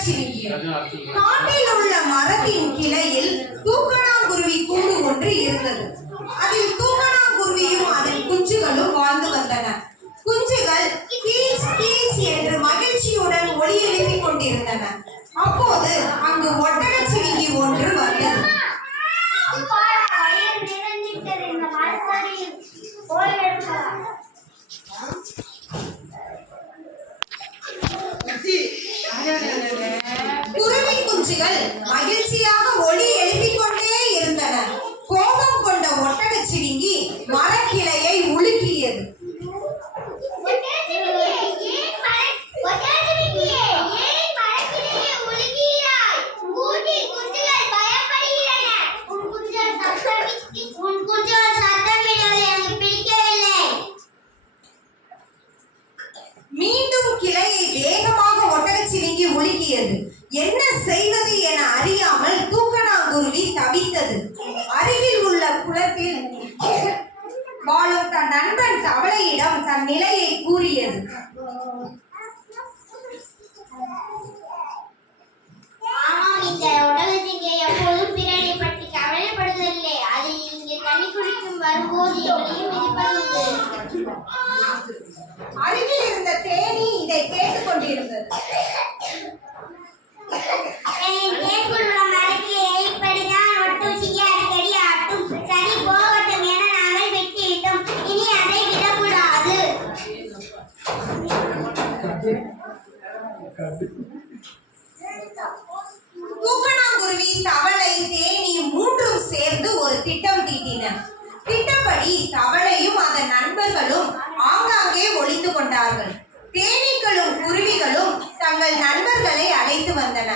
ஒட்டகச்சிவிங்கியும். காட்டில் உள்ள மரத்தின் கிளையில் தூக்கணாங்குருவி கூடு ஒன்று இருந்தது. அதில் தூக்கணாங்குருவியும் அதன் குஞ்சுகளும் வாழ்ந்து வந்தன. குஞ்சுகள் கீச் கீச் என்று மகிழ்ச்சியுடன் ஒலி எழுப்பிக் கொண்டிருந்தன. அப்போது அங்கு ஒட்டகச்சிவிங்கி ஒன்று வந்தது. குருவி குஞ்சுகள் மகிழ்ச்சியாக ஒலி எழுப்பிக் கொண்டே இருந்தன. கோபம் கொண்ட ஒட்டகச்சிவிங்கி மரக்கிளையை உலுக்கியது. மீண்டும் கிளையை வேகமாக ஒட்டகச்சிவிங்கி உலுக்கியது. என்ன செய்வது என அறியாமல் தூக்கணாங்குருவி தவித்தது. அருகில் உள்ள குளத்தில் வாழும் தன் நண்பன் தவளையிடம் தன் நிலையை கூறியது. ஆமாம், இந்த ஒட்டகச்சிவிங்கி எப்போதும் பிறரை பற்றி கவலைப்படுவதில்லை. அது இங்கே தண்ணி குடிக்கும் வரும்போது எங்களையும் மிதிப்பதுண்டு. அருகில் இருந்த தேனி இதை கேட்டுக் கொண்டிருந்தது. தூக்கணாங்குருவி, தவளை, தேனி மூன்றும் சேர்ந்து ஒரு திட்டம் தீட்டின. திட்டப்படி தவளையும் அதன் நண்பர்களும் ஆங்காங்கே ஒளிந்து கொண்டார்கள். தேனீக்களும் குருவிகளும் தங்கள் நண்பர்களை அழைத்து வந்தன.